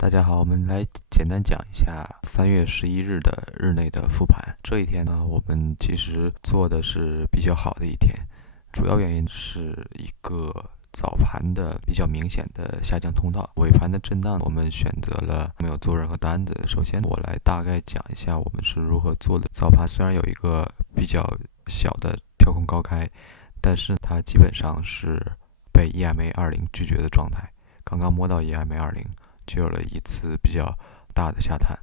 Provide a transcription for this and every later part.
大家好，我们来简单讲一下3月11日的日内的复盘。这一天呢，我们其实做的是比较好的一天，主要原因是一个早盘的比较明显的下降通道，尾盘的震荡，我们选择了没有做任何单子。首先，我来大概讲一下我们是如何做的。早盘虽然有一个比较小的跳空高开，但是它基本上是被 EMA20 拒绝的状态，刚刚摸到 EMA20。就有了一次比较大的下探，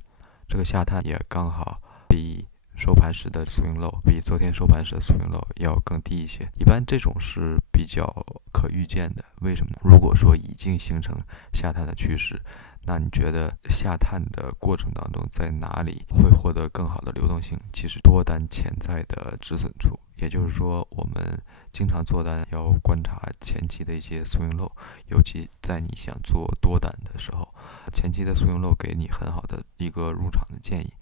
这个下探也刚好比收盘时的 swing low， 比昨天收盘时的 swing low 要更低一些。一般这种是比较可预见的，为什么？如果说已经形成下探的趋势，那你觉得下探的过程当中在哪里会获得更好的流动性？其实多单潜在的止损处，也就是说我们经常做单要观察前期的一些 swing low， 尤其在你想做多单的时候，前期的 swing low 给你很好的一个入场的建议。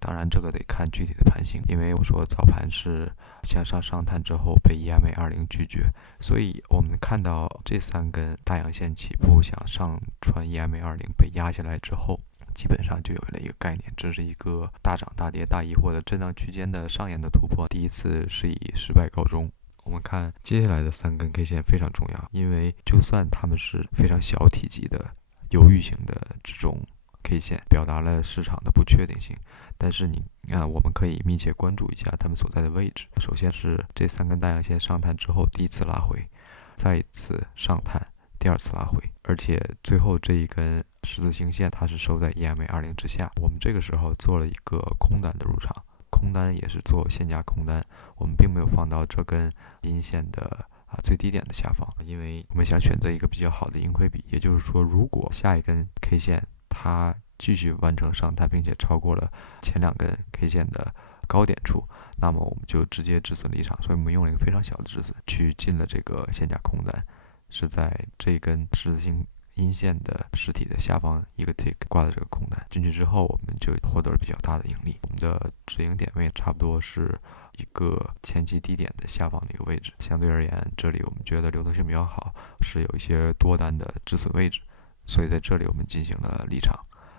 当然这个得看具体的盘型，因为我说早盘是向上上探之后被 EMA20 拒绝，所以我们看到这3根大阳线起步想上穿 EMA20 被压下来之后，基本上就有了一个概念，这是一个大涨大跌大疑惑的震荡区间的上沿的突破，第一次是以失败告终。我们看接下来的3根 K 线非常重要，因为就算它们是非常小体积的犹豫型的这种 K 线，表达了市场的不确定性，但是我们可以密切关注一下它们所在的位置。首先是这3根大阳线上探之后第一次拉回，再一次上探，第2次拉回，而且最后这一根十字星线它是收在 EMA20 之下。我们这个时候做了一个空单的入场，空单也是做限价空单，我们并没有放到这根阴线的最低点的下方，因为我们想选择一个比较好的盈亏比，也就是说如果下一根 K 线它继续完成上探，并且超过了前2根 K 线的高点处，那么我们就直接止损离场。所以我们用了一个非常小的止损去进了这个限价空单，是在这根十字星阴线的实体的下方一个 tick 挂的这个空单进去之后，我们就获得了比较大的盈利。我们的止盈点位差不多是一个前期低点的下方的一个位置，相对而言，这里我们觉得流动性比较好，是有一些多单的止损位置，所以在这里我们进行了离场。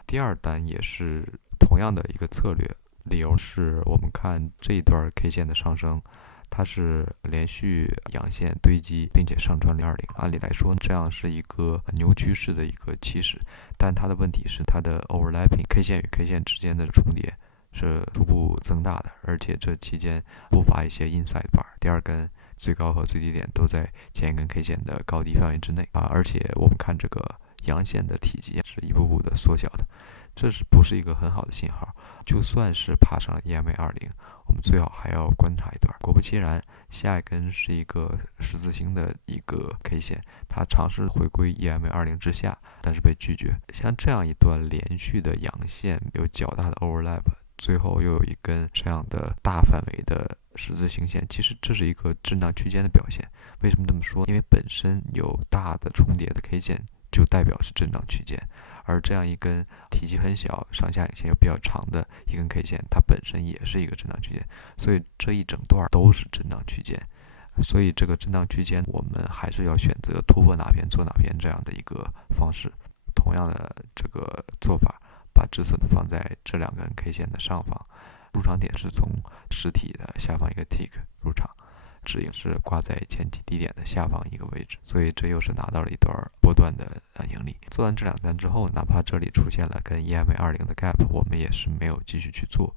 第2单也是同样的一个策略，理由是我们看这一段 K 线的上升，它是连续阳线堆积，并且上穿020，按理来说这样是一个牛趋势的一个起始，但它的问题是它的 overlapping K 线与 K 线之间的重叠是逐步增大的，而且这期间不乏一些 inside bar， 第2根最高和最低点都在前一根 K 线的高低范围之内而且我们看这个阳线的体积是一步步的缩小的，这是不是一个很好的信号？就算是爬上了 EMA20， 我们最好还要观察一段。果不其然，下一根是一个十字星的一个 K 线，它尝试回归 EMA20 之下，但是被拒绝。像这样一段连续的阳线，有较大的 overlap， 最后又有一根这样的大范围的十字星线，其实这是一个震荡区间的表现。为什么这么说？因为本身有大的重叠的 K 线，就代表是震荡区间，而这样一根体积很小、上下影线又比较长的一根 K 线，它本身也是一个震荡区间，所以这一整段都是震荡区间。所以这个震荡区间，我们还是要选择突破哪边做哪边这样的一个方式。同样的这个做法，把止损放在这2根 K 线的上方，入场点是从实体的下方一个 tick 入场。止盈是挂在前期低点的下方一个位置，所以这又是拿到了一段波段的盈利。做完这2单之后，哪怕这里出现了跟 EMA20 的 gap， 我们也是没有继续去做，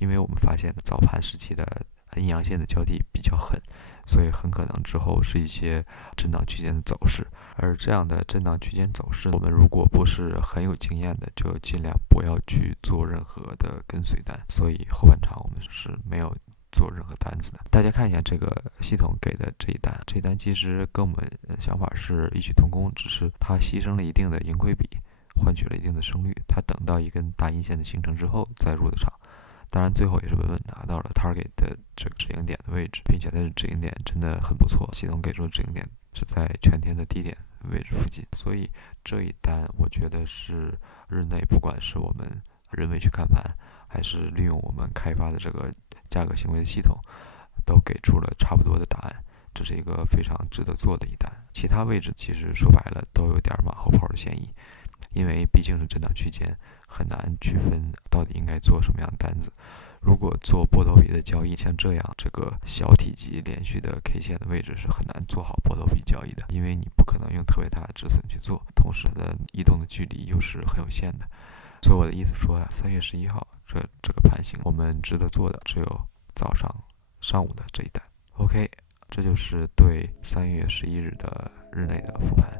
因为我们发现早盘时期的阴阳线的交替比较狠，所以很可能之后是一些震荡区间的走势。而这样的震荡区间走势，我们如果不是很有经验的，就尽量不要去做任何的跟随单。所以后半场我们是没有做任何单子的。大家看一下这个系统给的这一单，这一单其实跟我们想法是异曲同工，只是它牺牲了一定的盈亏比，换取了一定的胜率。它等到一根大阴线的形成之后再入的场，当然最后也是稳稳拿到了 target 的这个止盈点的位置，并且它的止盈点真的很不错，系统给出的止盈点是在全天的低点位置附近，所以这一单我觉得是日内不管是我们人为去看盘，还是利用我们开发的这个价格行为的系统，都给出了差不多的答案。这是一个非常值得做的一单。其他位置其实说白了都有点马后炮的嫌疑，因为毕竟是震荡区间，很难区分到底应该做什么样的单子。如果做波头比的交易，像这样这个小体积连续的 K 线的位置是很难做好波头比交易的，因为你不可能用特别大的止损去做，同时它的移动的距离又是很有限的。所以我的意思说呀，3月11号这个盘形，我们值得做的只有上午的这一单。OK，这就是对3月11日的日内的复盘。